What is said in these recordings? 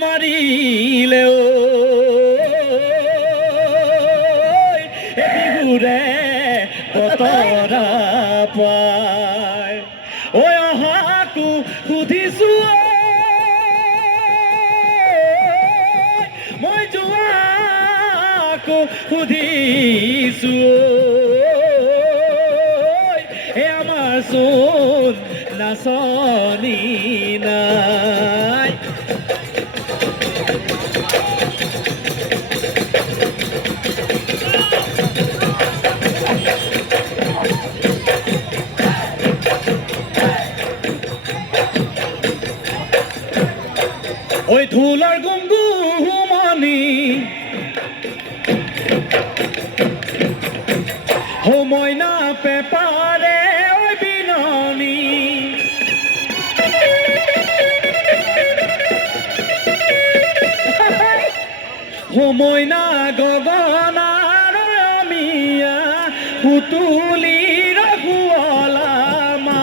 মাৰিলে বিহুৰে বতৰা পাই অহাকো সুধিছো মই যোৱাকো সুধিছো আমাৰ চোন নাচনি নাই ওই ধুলার গুঙ্গুমনি ও ময়না পেপারে ওই বিননি ও ময়না গগনার আমিয়া পুতুলি রঘুয়ালা মা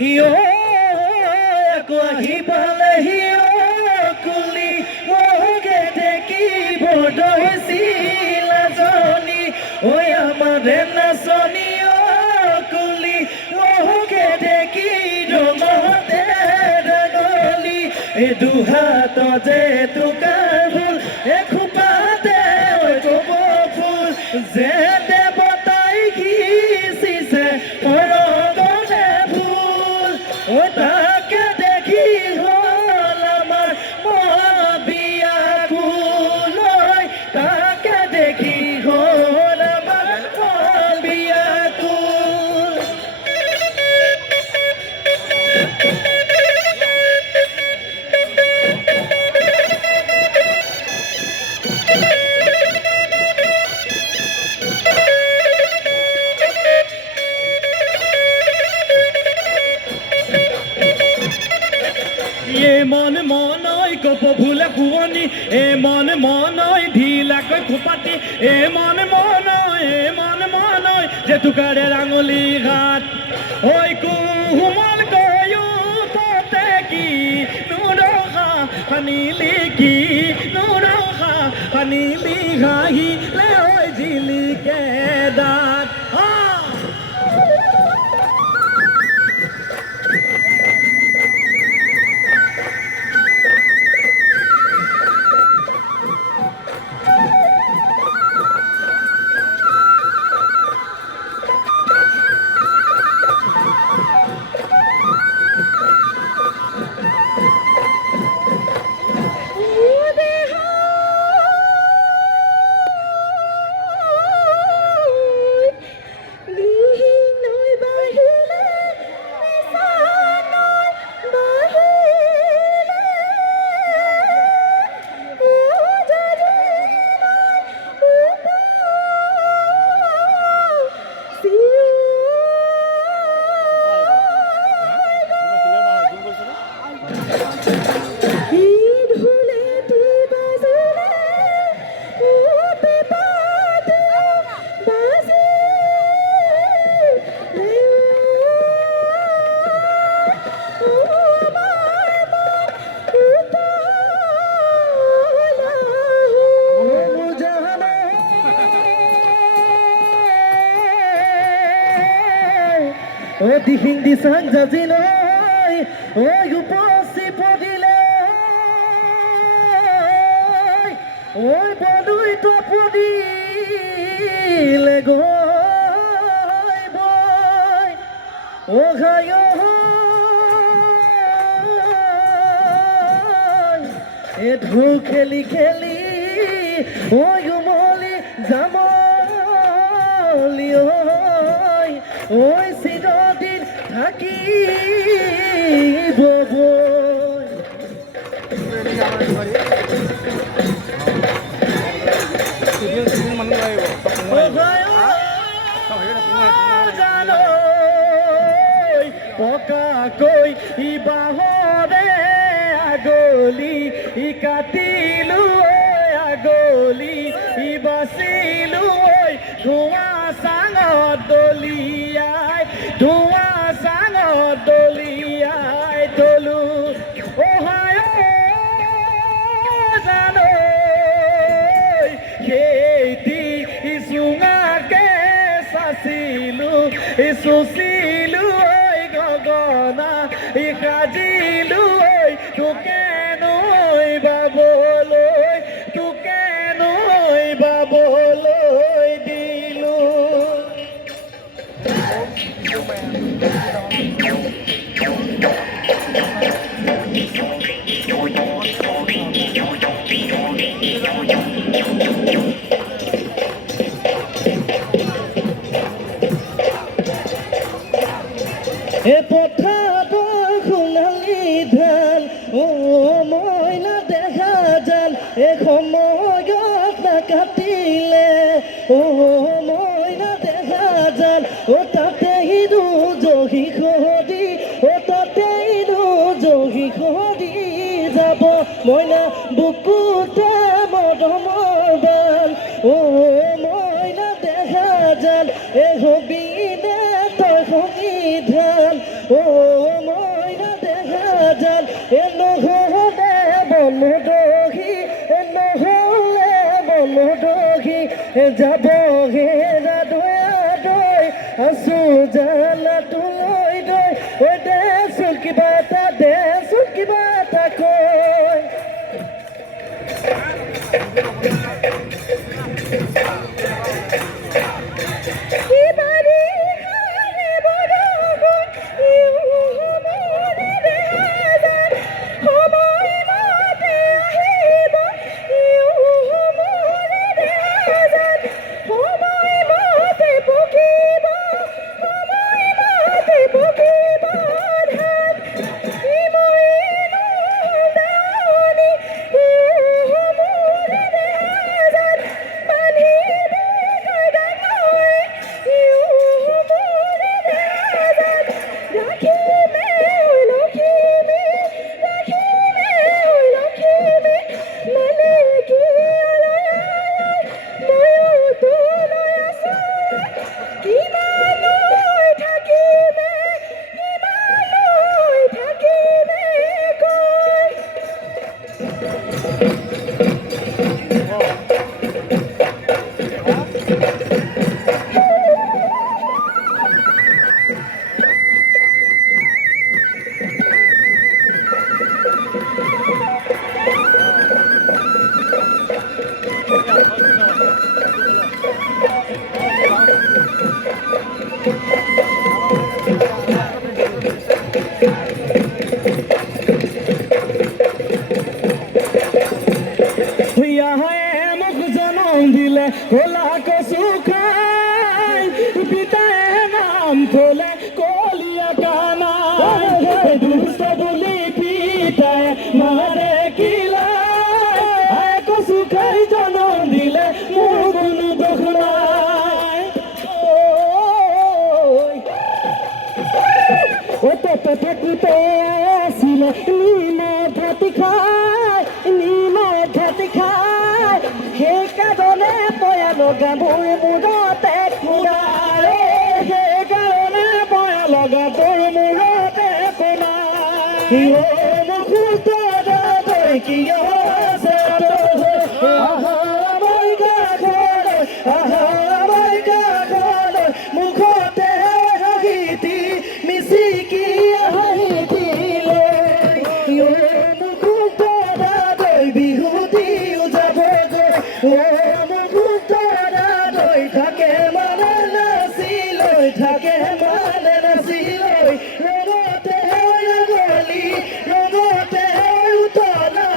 হিও কহি পালে হিও কুলি ওগে দেখি বড় হইছিল জনি ওই আমারে নাচনি ও কুলি ওগে দেখি রঙতে রঙলি এ দুহাত যে তুকার ফুল এ খুপাতে ওই গোব ফুল যে দেবতাই ঘিচিছে পরগনে ফুল ও তাকে দেখি হল আমার মন বিয়াকুল তাকে দেখি হল আমার মন বিয়াকুল মন মনই কপ ভুলে খুৱনি মন মনই ঢিলাকৈ খোপাতি মন মনই যে তুকাৰে ৰাঙলি ঘাট ঐ কোমল কয়ো ততে কি নুৰখা সানিলি কি নুৰখা সানিলি ঘাহিলে ঐ জিলিকে দাঁত ও দিহিং দিসাং জাজিলৈ ও উপচি পৰিলে ঐ বদুই তপদিলে গৈ বৈ ও ঘাই এ ঢৌ খেলি খেলি ঐ উমলি জামলি ঐ চিৰদিন থাকিব পকাকৈ ই বাহৰে আগলি ই কাটিলো গলি বাচিলো ঐ ধোঁৱা চাঙত দলিয়াই ধোঁৱা চাঙত দলিয়াই থলো অহায় জানো সেইটি চুঙাকে চাচিলো চুচিলো ঐ গগনা সাজিলো ঐ তোকে নৈ বাবলৈ তোকে নৈ বাবলৈ দিলো এ পথাৰত সোণালী ধান মইনা দেখা জাল এ সময়ত নাকাটিলে মইনা দেখা জাল তাতে জহি সদি তাতে জহি সদি যাব মইনা বুকুতে মদমৰ বাল মইনা দেখা জাল এ হবিনে তই সংবিধান মইনা দেখা জাল এ নহলে বনদহি নহলে বনদহি যাব হেৰা দৈ আছো জালা তুলৈ দৈ দেচোন কিবা এটা কয় দিলে কোলা কচু খাই পিতায়ে নাম থলে কলিয়া কানা দুষ্ট বুলি পিতায়ে মাৰে কিলাই কচু খাই জনম দিলে মোৰ কোনো দোষ নাই পেটে থাকোঁতে আছিলে নিমখ ভাতি খাই সেইকাৰণে পয়া লগা মোৰ মূৰতে খুৰাই সেইকাৰণে পয়া লগা তোৰ মূৰতে খুৰাই কিয় মুখতে হাঁহিতি মিচিকি হাঁহি দিলে বিহুতিও যাব গৈ থাকে মানে নাচি লৈ ৰঙতে গলি ৰঙতে উতলা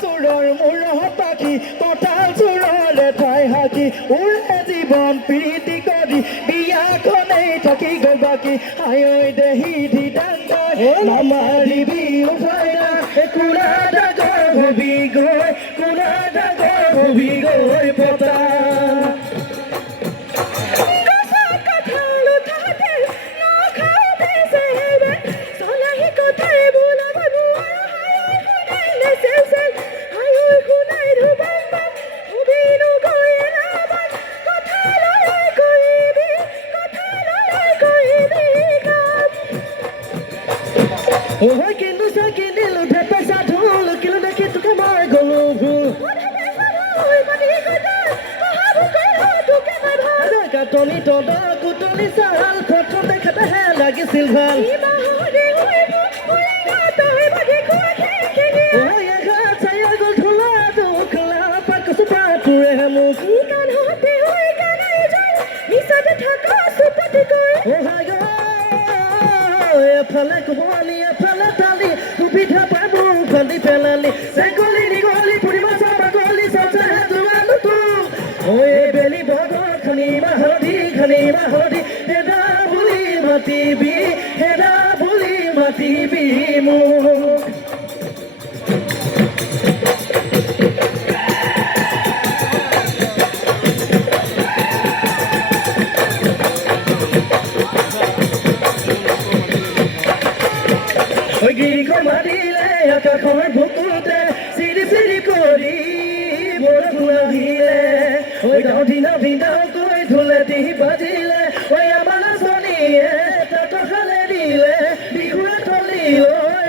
চোৰৰ মূৰত পাখি কঁঠাল চোৰলে ঠাই সাজি উৰে জীৱন প্ৰীতি কৰি বিয়াখনেই থাকি গৈ বাকী আয়ৈ দেহি দি ডাঙৰ নামাৰিবি উঠাইনা কুৰা ডাগৰ হবি গৈ পতা কঁঠাল উঠাতে নখাওঁতে চেহেৰে চলাহী কথাই হয় কিন্তু কিনিলো ঢেপে চাধুল কিলো দেখি তোকে মই গলো ভুল কাটনি তদ কুটনি চাল প্ৰথম দেখাতেহে লাগিছিল ভাল এফালে কোহলি এফালে তালি সুবিধা পাই মোৰ ফালি পেলালি চেংকলি নিগলি পুৰিমা চাবা গলি চাচা দুৱালো তো ঐ বেলি বগৰ খানি মাহদি হেদা বুলি মাতিবি মোক গিৰিখন মাৰিলে আকাশৰ বুকুতে চিৰি কৰি বৰষুণ আহিলে গাঁও দিনাকৈ ঢোলেটি বাজিলে আমাৰ নাচনীয়ে তাত খালে দিলে বিহুৱে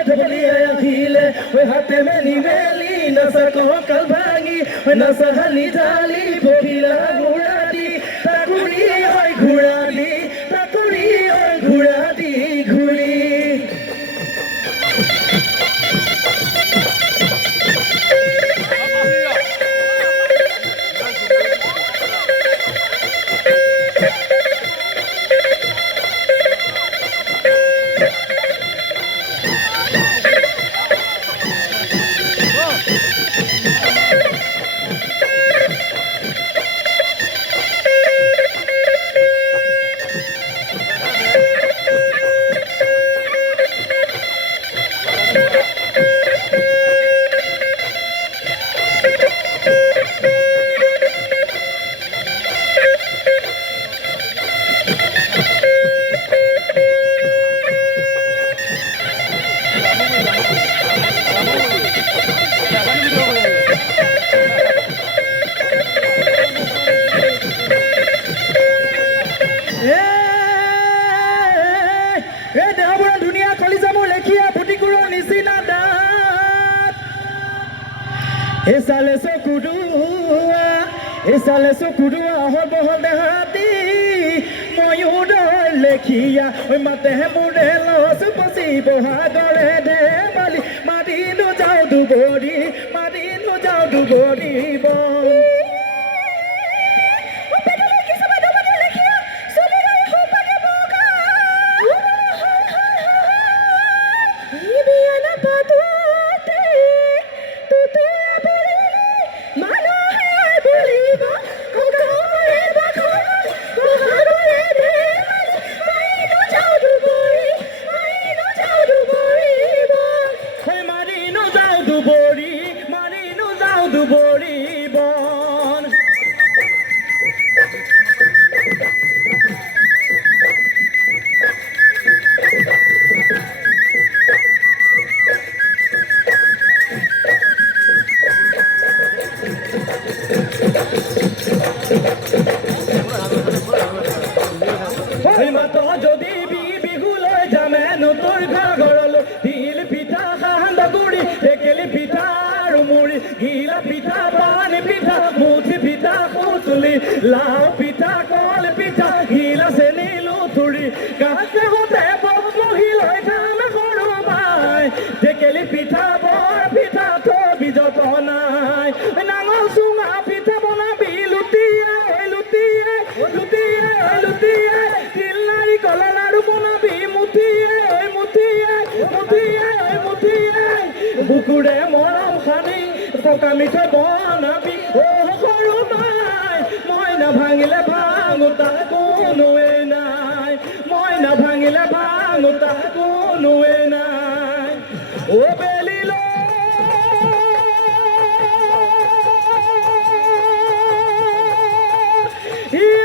ঢলিয়াই আহিলে হাতে মেলি নাচা কঁকাল ভাঙি নাচা হালি ঢালি পহিলা ঘোঁৰা দি তাকুৰি হয় ঘোঁৰা দি ঘূৰি ধুনীয়া কলিজা মোৰ লেখিয়া পুতিকুৰৰ নিচিনা দাঁত এচালে চকুদুৱা হ'ব দেহাতি ময়ো দৰ লেখিয়া মাতেহে মোৰে লচ পচি বহাগৰে ধেমালি মাতিনো যাওঁ দুবৰি বন দুবৰি বন যদি বিহুলৈ যামেনো তোৰ ঘৰলৈ তিল পিঠা সান্দগুৰি টেকেলি পিঠা আৰু মুড়ি ঘিলা পিঠা পানী পিঠা মুঠি পিঠা সুতুলি লাও পিঠা কল পিঠা ঘিলা চেনি লুথুৰি কাষতে বহি লৈ যাম সৰু মাই টেকেলি পিঠা বৰ পিঠা থবি যতনাই নাঙল চুঙা পিঠা বনাবি লুটিয়াই তিল নাৰিকলৰ লাৰু বনাবি মুঠিয়াই বুকুৰে মৰম সানি পকা মিঠৈ বনাবি সৰু মাই মই নাভাঙিলে ভাঙোতা কোনোৱে নাই ও বেলিল ইয়াৰ